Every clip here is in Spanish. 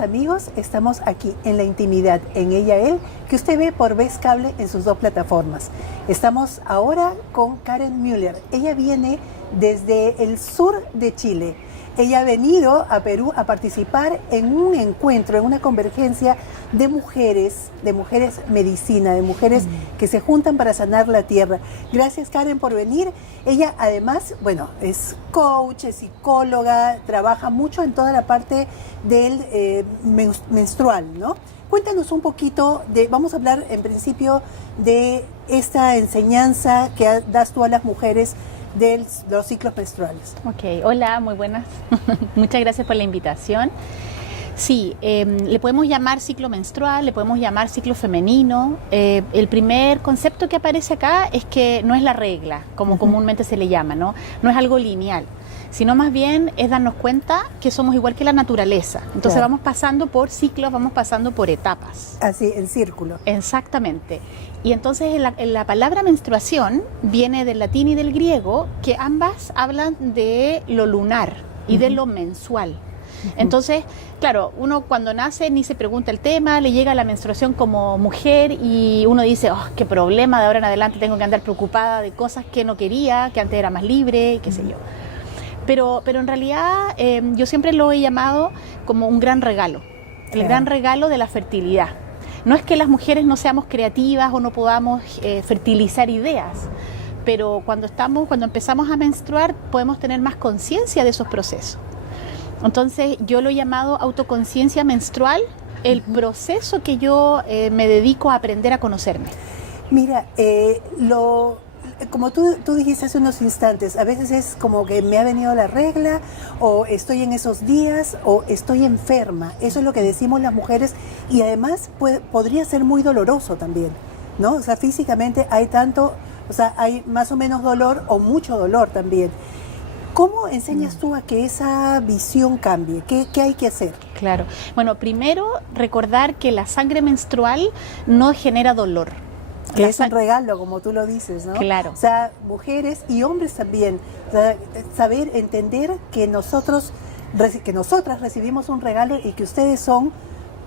queridos amigos, estamos aquí en La Intimidad, en Ella Él, que usted ve por Vez Cable en sus dos plataformas. Estamos ahora con Karen Müller. Ella viene desde el sur de Chile. Ella ha venido a Perú a participar en un encuentro, en una convergencia de mujeres medicina, de mujeres que se juntan para sanar la tierra. Gracias, Karen, por venir. Ella además, bueno, es coach, es psicóloga, trabaja mucho en toda la parte del menstrual, ¿no? Cuéntanos un poquito vamos a hablar en principio de esta enseñanza que das tú a las mujeres de los ciclos menstruales. Ok, hola, muy buenas. Muchas gracias por la invitación. Sí, le podemos llamar ciclo menstrual, le podemos llamar ciclo femenino. El primer concepto que aparece acá es que no es la regla, como comúnmente se le llama, ¿no? No es algo lineal, sino más bien es darnos cuenta que somos igual que la naturaleza. Entonces claro, vamos pasando por ciclos, vamos pasando por etapas. Así, en círculo. Exactamente. Y entonces la palabra menstruación viene del latín y del griego, que ambas hablan de lo lunar y de lo mensual. Entonces, claro, uno cuando nace ni se pregunta el tema, le llega la menstruación como mujer y uno dice, oh, qué problema, de ahora en adelante tengo que andar preocupada de cosas que no quería, que antes era más libre, qué sé yo. Pero en realidad yo siempre lo he llamado como un gran regalo, el gran regalo de la fertilidad. No es que las mujeres no seamos creativas o no podamos fertilizar ideas, pero cuando empezamos a menstruar podemos tener más conciencia de esos procesos. Entonces yo lo he llamado autoconciencia menstrual, el proceso que yo me dedico a aprender a conocerme. Mira, como tú dijiste hace unos instantes, a veces es como que me ha venido la regla, o estoy en esos días, o estoy enferma. Eso es lo que decimos las mujeres, y además podría ser muy doloroso también, ¿no? O sea, físicamente hay más o menos dolor, o mucho dolor también. ¿Cómo enseñas tú a que esa visión cambie? ¿Qué hay que hacer? Claro. Bueno, primero recordar que la sangre menstrual no genera dolor. Que es un regalo, como tú lo dices, ¿no? Claro. O sea, mujeres y hombres también. O sea, entender que nosotras recibimos un regalo y que ustedes son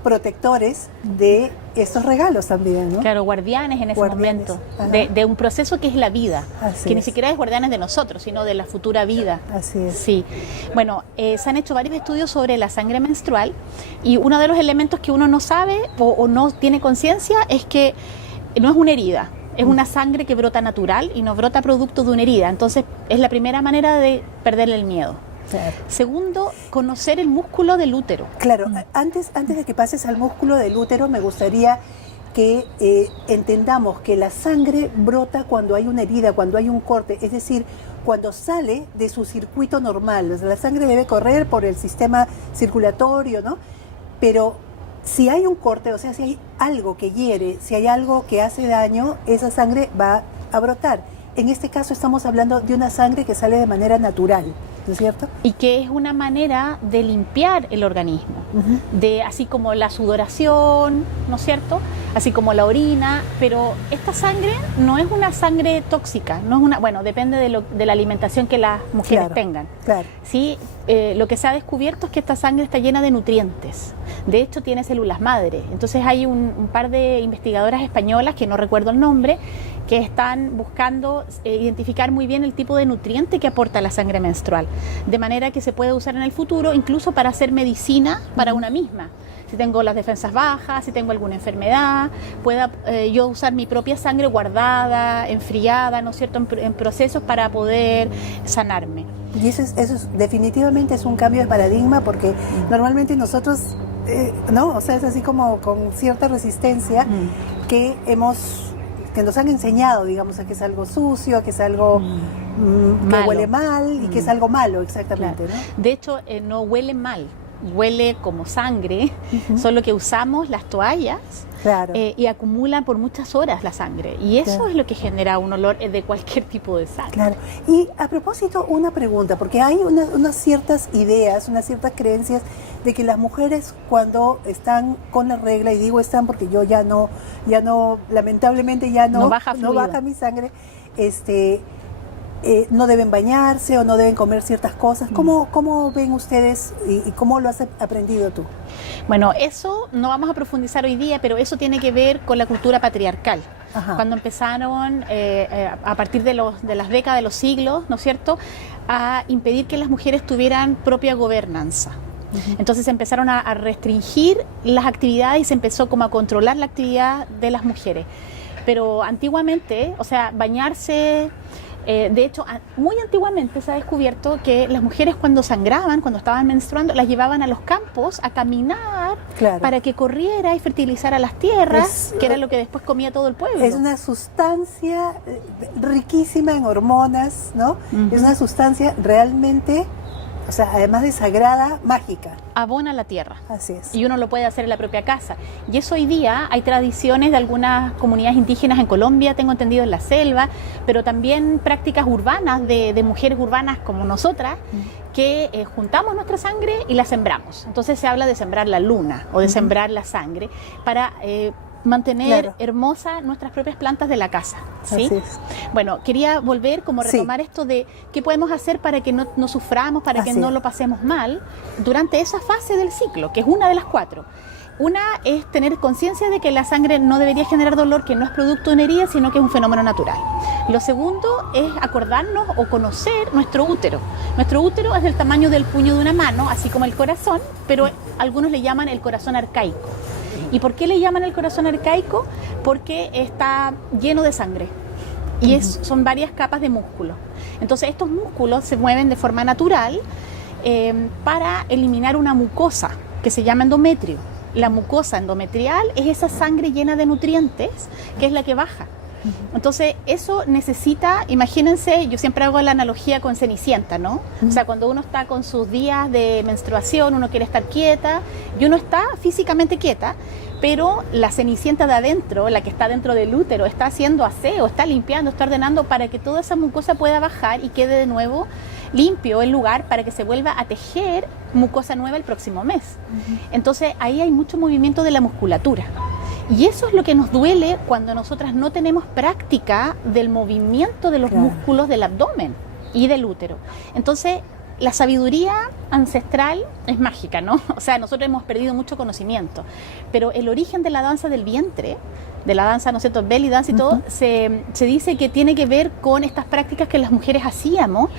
protectores de estos regalos también, ¿no? Claro, guardianes en ese momento de un proceso que es la vida, que ni siquiera es guardianes de nosotros, sino de la futura vida. Así es. Sí. Bueno, se han hecho varios estudios sobre la sangre menstrual y uno de los elementos que uno no sabe o no tiene conciencia es que no es una herida, es una sangre que brota natural y no brota producto de una herida. Entonces es la primera manera de perderle el miedo. Claro. Segundo, conocer el músculo del útero. Claro, antes de que pases al músculo del útero, me gustaría que entendamos que la sangre brota cuando hay una herida, cuando hay un corte, es decir, cuando sale de su circuito normal. O sea, la sangre debe correr por el sistema circulatorio, ¿no? Pero si hay un corte, o sea, si hay algo que hiere, si hay algo que hace daño, esa sangre va a brotar. En este caso estamos hablando de una sangre que sale de manera natural, ¿no es cierto? Y que es una manera de limpiar el organismo, así como la sudoración, ¿no es cierto? Así como la orina, pero esta sangre no es una sangre tóxica, depende de la alimentación que las mujeres tengan. Claro. ¿Sí? Lo que se ha descubierto es que esta sangre está llena de nutrientes, de hecho tiene células madre. Entonces hay un par de investigadoras españolas, que no recuerdo el nombre, que están buscando identificar muy bien el tipo de nutriente que aporta la sangre menstrual, de manera que se puede usar en el futuro incluso para hacer medicina para una misma. Si tengo las defensas bajas, si tengo alguna enfermedad, pueda yo usar mi propia sangre guardada, enfriada, ¿no es cierto?, en procesos para poder sanarme. Y eso definitivamente es un cambio de paradigma, porque normalmente nosotros, ¿no? O sea, es así como con cierta resistencia que nos han enseñado, digamos, a que es algo sucio, a que es algo que huele mal y que es algo malo, exactamente, claro, ¿no? De hecho, no huele mal, huele como sangre, solo que usamos las toallas y acumulan por muchas horas la sangre. Y eso es lo que genera un olor de cualquier tipo de sangre. Claro. Y a propósito, una pregunta, porque hay unas ciertas ideas, unas ciertas creencias de que las mujeres cuando están con la regla, y digo están porque yo ya no, lamentablemente ya no baja mi sangre, no deben bañarse o no deben comer ciertas cosas. ¿Cómo ven ustedes y cómo lo has aprendido tú? Bueno, eso no vamos a profundizar hoy día, pero eso tiene que ver con la cultura patriarcal. Ajá. Cuando empezaron a partir de las décadas, de los siglos, ¿no es cierto?, a impedir que las mujeres tuvieran propia gobernanza. Entonces empezaron a restringir las actividades y se empezó como a controlar la actividad de las mujeres. Pero antiguamente, o sea, bañarse, de hecho, muy antiguamente se ha descubierto que las mujeres cuando sangraban, cuando estaban menstruando, las llevaban a los campos a caminar, claro, para que corriera y fertilizara las tierras, que era lo que después comía todo el pueblo. Es una sustancia riquísima en hormonas, ¿no? Es una sustancia realmente, o sea, además de sagrada, mágica. Abona la tierra. Así es. Y uno lo puede hacer en la propia casa. Y eso hoy día hay tradiciones de algunas comunidades indígenas en Colombia, tengo entendido en la selva, pero también prácticas urbanas de mujeres urbanas como nosotras, que juntamos nuestra sangre y la sembramos. Entonces se habla de sembrar la luna o de sembrar la sangre para mantener, claro, hermosas nuestras propias plantas de la casa, ¿sí? Así es. Bueno, quería volver como a retomar esto de qué podemos hacer para que no suframos, para que no lo pasemos mal durante esa fase del ciclo, que es una de las 4. Una es tener conciencia de que la sangre no debería generar dolor, que no es producto de una herida, sino que es un fenómeno natural. Lo segundo es acordarnos o conocer nuestro útero. Nuestro útero es del tamaño del puño de una mano, así como el corazón, pero algunos le llaman el corazón arcaico. ¿Y por qué le llaman el corazón arcaico? Porque está lleno de sangre y son varias capas de músculo. Entonces estos músculos se mueven de forma natural para eliminar una mucosa que se llama endometrio. La mucosa endometrial es esa sangre llena de nutrientes que es la que baja. Entonces eso necesita, imagínense, yo siempre hago la analogía con Cenicienta, ¿no? O sea, cuando uno está con sus días de menstruación, uno quiere estar quieta y uno está físicamente quieta, pero la Cenicienta de adentro, la que está dentro del útero, está haciendo aseo, está limpiando, está ordenando para que toda esa mucosa pueda bajar y quede de nuevo limpio el lugar para que se vuelva a tejer mucosa nueva el próximo mes. Entonces ahí hay mucho movimiento de la musculatura. Y eso es lo que nos duele cuando nosotras no tenemos práctica del movimiento de los músculos del abdomen y del útero. Entonces, la sabiduría ancestral es mágica, ¿no? O sea, nosotros hemos perdido mucho conocimiento, pero el origen de la danza del vientre, de la danza, ¿no es cierto?, belly dance y todo, se dice que tiene que ver con estas prácticas que las mujeres hacíamos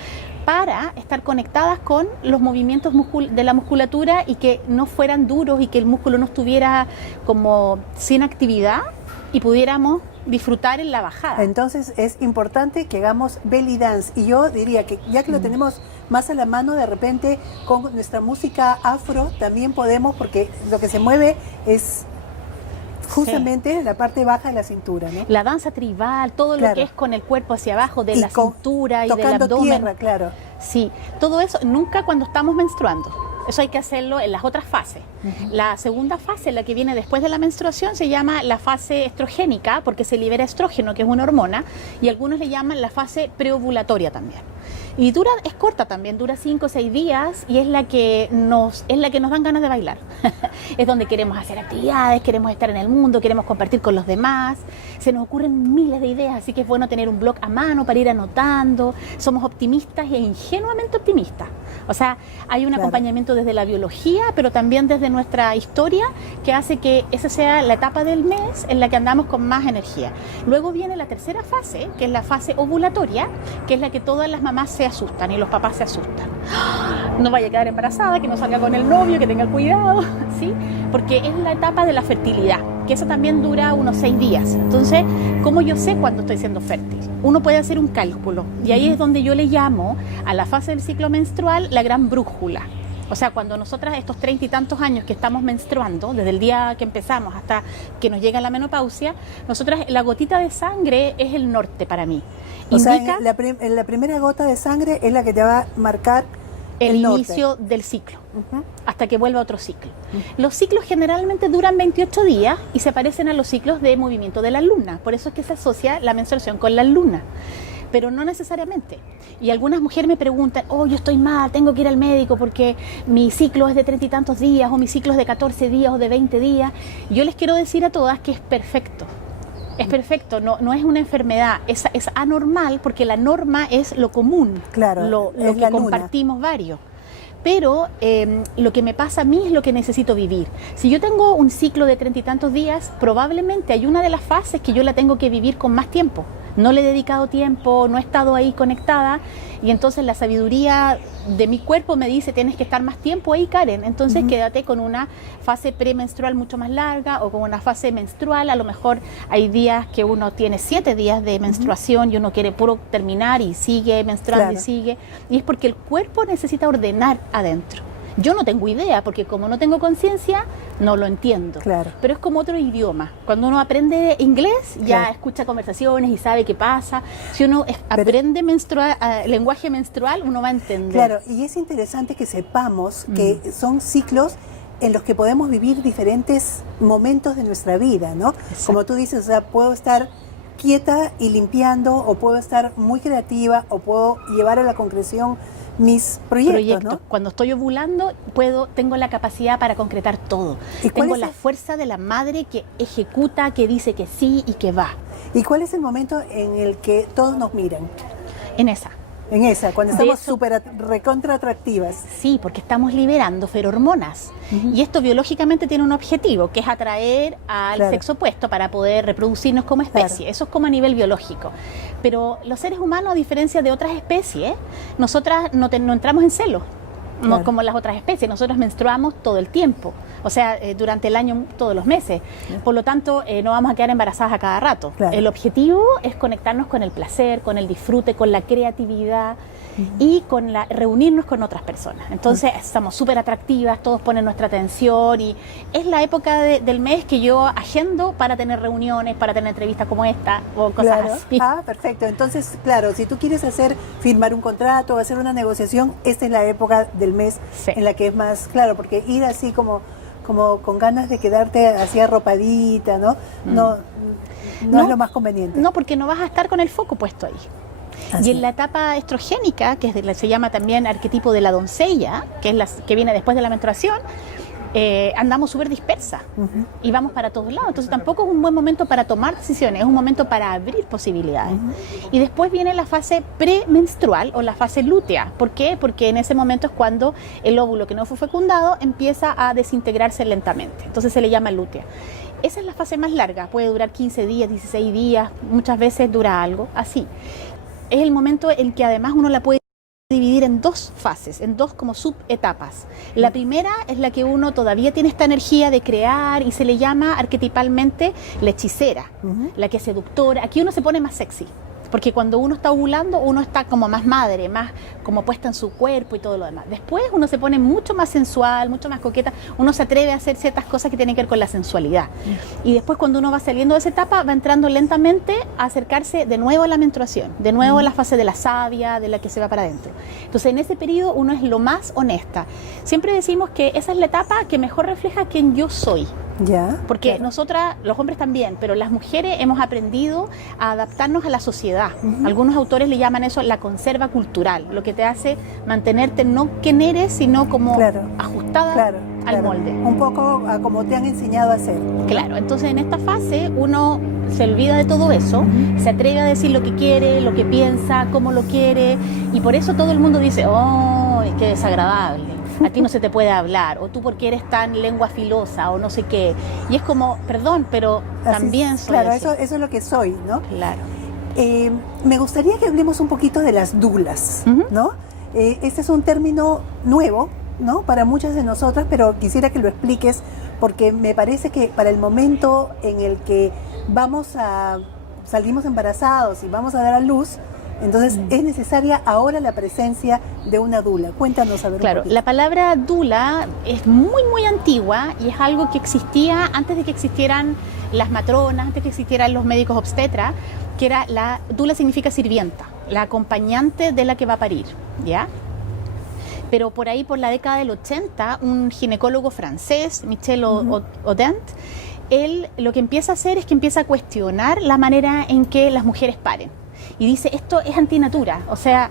para estar conectadas con los movimientos de la musculatura y que no fueran duros y que el músculo no estuviera como sin actividad y pudiéramos disfrutar en la bajada. Entonces es importante que hagamos belly dance, y yo diría que ya que lo tenemos más a la mano, de repente con nuestra música afro también podemos, porque lo que se mueve es justamente la parte baja de la cintura, ¿no? La danza tribal, todo lo que es con el cuerpo hacia abajo, de la cintura y del abdomen. Tocando tierra, claro. Sí, todo eso, nunca cuando estamos menstruando. Eso hay que hacerlo en las otras fases. La segunda fase, la que viene después de la menstruación, se llama la fase estrogénica, porque se libera estrógeno, que es una hormona, y algunos le llaman la fase preovulatoria también. Y es corta también, dura 5 o 6 días y es la que nos dan ganas de bailar. Es donde queremos hacer actividades, queremos estar en el mundo, queremos compartir con los demás. Se nos ocurren miles de ideas, así que es bueno tener un blog a mano para ir anotando. Somos optimistas e ingenuamente optimistas. O sea, hay un acompañamiento desde la biología, pero también desde nuestra historia, que hace que esa sea la etapa del mes en la que andamos con más energía. Luego viene la tercera fase, que es la fase ovulatoria, que es la que todas las mamás se asustan y los papás se asustan. No vaya a quedar embarazada, que no salga con el novio, que tenga cuidado, ¿sí? Porque es la etapa de la fertilidad, que eso también dura unos 6 días. Entonces, ¿cómo yo sé cuándo estoy siendo fértil? Uno puede hacer un cálculo, y ahí es donde yo le llamo a la fase del ciclo menstrual la gran brújula. O sea, cuando nosotras estos 30 y tantos años que estamos menstruando, desde el día que empezamos hasta que nos llega la menopausia, nosotras, la gotita de sangre es el norte para mí. O sea, la primera gota de sangre es la que te va a marcar el inicio del ciclo, hasta que vuelva otro ciclo. Los ciclos generalmente duran 28 días y se parecen a los ciclos de movimiento de la luna. Por eso es que se asocia la menstruación con la luna. Pero no necesariamente. Y algunas mujeres me preguntan, yo estoy mal, tengo que ir al médico porque mi ciclo es de 30 y tantos días, o mi ciclo es de 14 días o de 20 días. Yo les quiero decir a todas que es perfecto. Es perfecto, no es una enfermedad, es anormal porque la norma es lo común, Claro, lo es que la luna. compartimos varios. Pero lo que me pasa a mí es lo que necesito vivir. Si yo tengo un ciclo de 30 y tantos días, probablemente hay una de las fases que yo la tengo que vivir con más tiempo. No le he dedicado tiempo, no he estado ahí conectada, y entonces la sabiduría de mi cuerpo me dice, tienes que estar más tiempo ahí, Karen. Entonces quédate con una fase premenstrual mucho más larga o con una fase menstrual. A lo mejor hay días que uno tiene 7 días de menstruación y uno quiere puro terminar y sigue menstruando y sigue. Y es porque el cuerpo necesita ordenar adentro. Yo no tengo idea, porque como no tengo conciencia, no lo entiendo. Claro. Pero es como otro idioma. Cuando uno aprende inglés, ya escucha conversaciones y sabe qué pasa. Si uno aprende lenguaje menstrual, uno va a entender. Claro, y es interesante que sepamos que son ciclos en los que podemos vivir diferentes momentos de nuestra vida, ¿no? Exacto. Como tú dices, o sea, puedo estar quieta y limpiando, o puedo estar muy creativa, o puedo llevar a la concreción mis proyectos, ¿no? Cuando estoy ovulando, tengo la capacidad para concretar todo. ¿Y cuál Tengo es la fuerza de la madre que ejecuta, que dice que sí y que va. ¿Y cuál es el momento en el que todos nos miran? En esa. En esa, cuando De estamos hecho- súper recontra atractivas. Sí, porque estamos liberando ferormonas. Y esto biológicamente tiene un objetivo, que es atraer al Claro. sexo opuesto para poder reproducirnos como especie. Claro. Eso es como a nivel biológico. Pero los seres humanos, a diferencia de otras especies, nosotras no entramos en celo. No Claro. como las otras especies, nosotros menstruamos todo el tiempo, o sea, durante el año, todos los meses. Por lo tanto, no vamos a quedar embarazadas a cada rato. Claro. El objetivo es conectarnos con el placer, con el disfrute, con la creatividad y con reunirnos con otras personas. Entonces, estamos súper atractivas, todos ponen nuestra atención y es la época del mes que yo agendo para tener reuniones, para tener entrevistas como esta o cosas Claro. así. Ah, perfecto. Entonces, claro, si tú quieres firmar un contrato o hacer una negociación, esta es la época del mes Sí. en la que es más claro, porque ir así como con ganas de quedarte así arropadita, ¿no? No No, es lo más conveniente. No, porque no vas a estar con el foco puesto ahí. Así. Y en la etapa estrogénica, que se llama también arquetipo de la doncella, que es que viene después de la menstruación, andamos súper dispersas y vamos para todos lados. Entonces tampoco es un buen momento para tomar decisiones, es un momento para abrir posibilidades. Y después viene la fase premenstrual o la fase lútea. ¿Por qué? Porque en ese momento es cuando el óvulo que no fue fecundado empieza a desintegrarse lentamente. Entonces se le llama lútea. Esa es la fase más larga, puede durar 15 días, 16 días, muchas veces dura algo así. Es el momento en que además uno la puede dividir en 2 fases, en 2 como subetapas. La primera es la que uno todavía tiene esta energía de crear y se le llama arquetipalmente la hechicera, la que es seductora. Aquí uno se pone más sexy, porque cuando uno está ovulando, uno está como más madre, más como puesta en su cuerpo y todo lo demás. Después uno se pone mucho más sensual, mucho más coqueta, uno se atreve a hacer ciertas cosas que tienen que ver con la sensualidad. Y después cuando uno va saliendo de esa etapa, va entrando lentamente a acercarse de nuevo a la menstruación, de nuevo a la fase de la savia, de la que se va para adentro. Entonces en ese periodo uno es lo más honesta. Siempre decimos que esa es la etapa que mejor refleja quién yo soy. Ya. Porque claro. nosotras, los hombres también, pero las mujeres hemos aprendido a adaptarnos a la sociedad. Algunos autores le llaman eso la conserva cultural, lo que te hace mantenerte no quien eres, sino como Claro. ajustada Claro, al claro. molde. Un poco a como te han enseñado a hacer. Claro, entonces en esta fase uno se olvida de todo eso, se atreve a decir lo que quiere, lo que piensa, cómo lo quiere, y por eso todo el mundo dice, ¡oh, qué desagradable! A ti no se te puede hablar, o tú porque eres tan lengua filosa, o no sé qué. Y es como, perdón, pero Así también es, soy claro, así. eso es lo que soy, ¿no? Claro. Me gustaría que hablemos un poquito de las doulas, ¿no? Este es un término nuevo, ¿no? Para muchas de nosotras, pero quisiera que lo expliques porque me parece que para el momento en el que salimos embarazados y vamos a dar a luz, entonces es necesaria ahora la presencia de una dula. Cuéntanos a ver Claro, un poquito. la palabra dula es muy, muy antigua y es algo que existía antes de que existieran las matronas, antes de que existieran los médicos obstetras, que era la dula significa sirvienta, la acompañante de la que va a parir, ¿ya? Pero por ahí, por la década del 80, un ginecólogo francés, Michel Audent, él lo que empieza a hacer es que empieza a cuestionar la manera en que las mujeres paren. Y dice, esto es antinatura, o sea,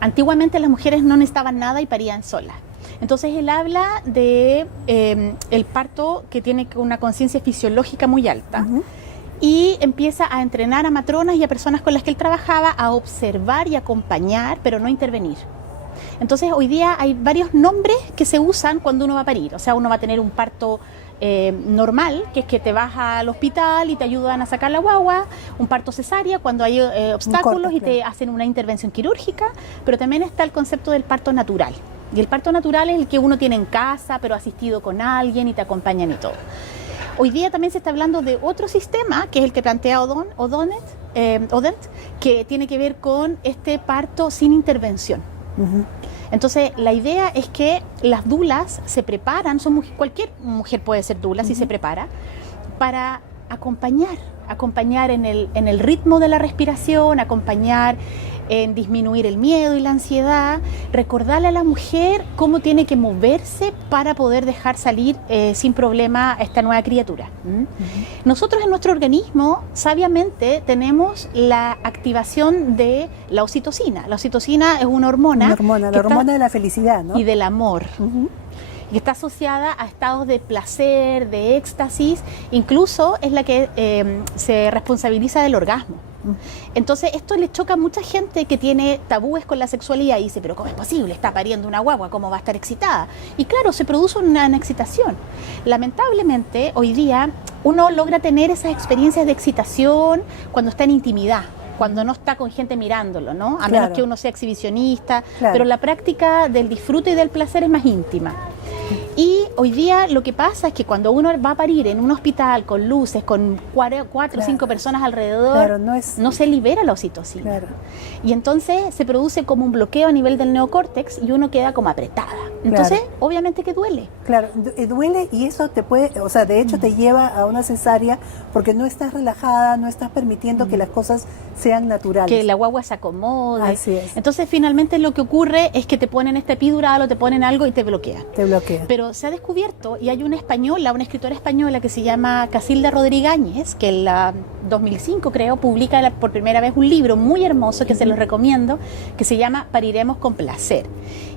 antiguamente las mujeres no necesitaban nada y parían solas. Entonces él habla de el parto que tiene una conciencia fisiológica muy alta y empieza a entrenar a matronas y a personas con las que él trabajaba a observar y acompañar, pero no intervenir. Entonces hoy día hay varios nombres que se usan cuando uno va a parir. O sea, uno va a tener un parto normal, que es que te vas al hospital y te ayudan a sacar la guagua, un parto cesárea cuando hay obstáculos y te hacen una intervención quirúrgica, pero también está el concepto del parto natural. Y el parto natural es el que uno tiene en casa, pero asistido con alguien y te acompañan y todo. Hoy día también se está hablando de otro sistema, que es el que plantea Odent, que tiene que ver con este parto sin intervención. Entonces, la idea es que las dulas se preparan, cualquier mujer puede ser dula si se prepara, para acompañar en el ritmo de la respiración, acompañar en disminuir el miedo y la ansiedad, recordarle a la mujer cómo tiene que moverse para poder dejar salir sin problema a esta nueva criatura. Nosotros en nuestro organismo, sabiamente, tenemos la activación de la oxitocina. La oxitocina es una hormona. La hormona de la felicidad, ¿no? Y del amor. Que está asociada a estados de placer, de éxtasis, incluso es la que se responsabiliza del orgasmo. Entonces esto le choca a mucha gente que tiene tabúes con la sexualidad y dice, pero ¿cómo es posible? Está pariendo una guagua, ¿cómo va a estar excitada? Y claro, se produce una excitación. Lamentablemente, hoy día uno logra tener esas experiencias de excitación cuando está en intimidad, cuando no está con gente mirándolo, ¿no? A menos que uno sea exhibicionista, pero la práctica del disfrute y del placer es más íntima. Y hoy día lo que pasa es que cuando uno va a parir en un hospital con luces, con 4 o 5 personas alrededor, no se libera la oxitocina. Y entonces se produce como un bloqueo a nivel del neocórtex y uno queda como apretada. Entonces, obviamente que duele. Claro, duele y eso te puede, o sea, de hecho te lleva a una cesárea porque no estás relajada, no estás permitiendo que las cosas sean naturales. Que la guagua se acomode. Así es. Entonces, finalmente lo que ocurre es que te ponen este epidural o te ponen algo y te bloquean. Te bloquean. Pero se ha descubierto, y hay una escritora española que se llama Casilda Rodríguez, que en la 2005 creo, publica por primera vez un libro muy hermoso que se los recomiendo, que se llama Pariremos con placer.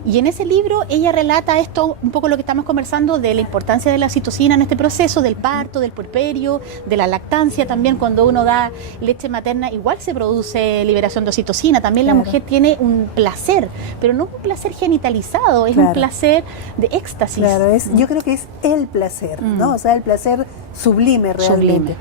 Y en ese libro ella relata esto, un poco lo que estamos conversando, de la importancia de la oxitocina en este proceso, del parto, del puerperio, de la lactancia también. Cuando uno da leche materna igual se produce liberación de oxitocina, también la mujer tiene un placer, pero no un placer genitalizado, es un placer de éxtasis. Claro, yo creo que es el placer, ¿no? O sea, el placer sublime realmente.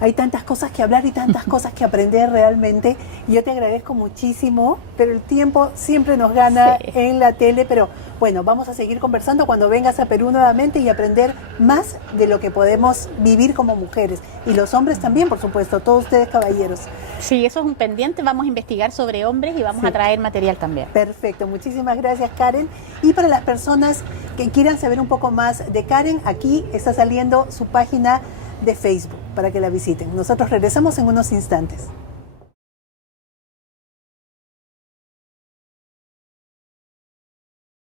Hay tantas cosas que hablar y tantas cosas que aprender realmente. Yo te agradezco muchísimo, pero el tiempo siempre nos gana en la tele. Pero bueno, vamos a seguir conversando cuando vengas a Perú nuevamente y aprender más de lo que podemos vivir como mujeres. Y los hombres también, por supuesto, todos ustedes caballeros. Sí, eso es un pendiente. Vamos a investigar sobre hombres y vamos a traer material también. Perfecto, muchísimas gracias, Karen. Y para las personas que quieran saber un poco más de Karen, aquí está saliendo su página de Facebook para que la visiten. Nosotros regresamos en unos instantes.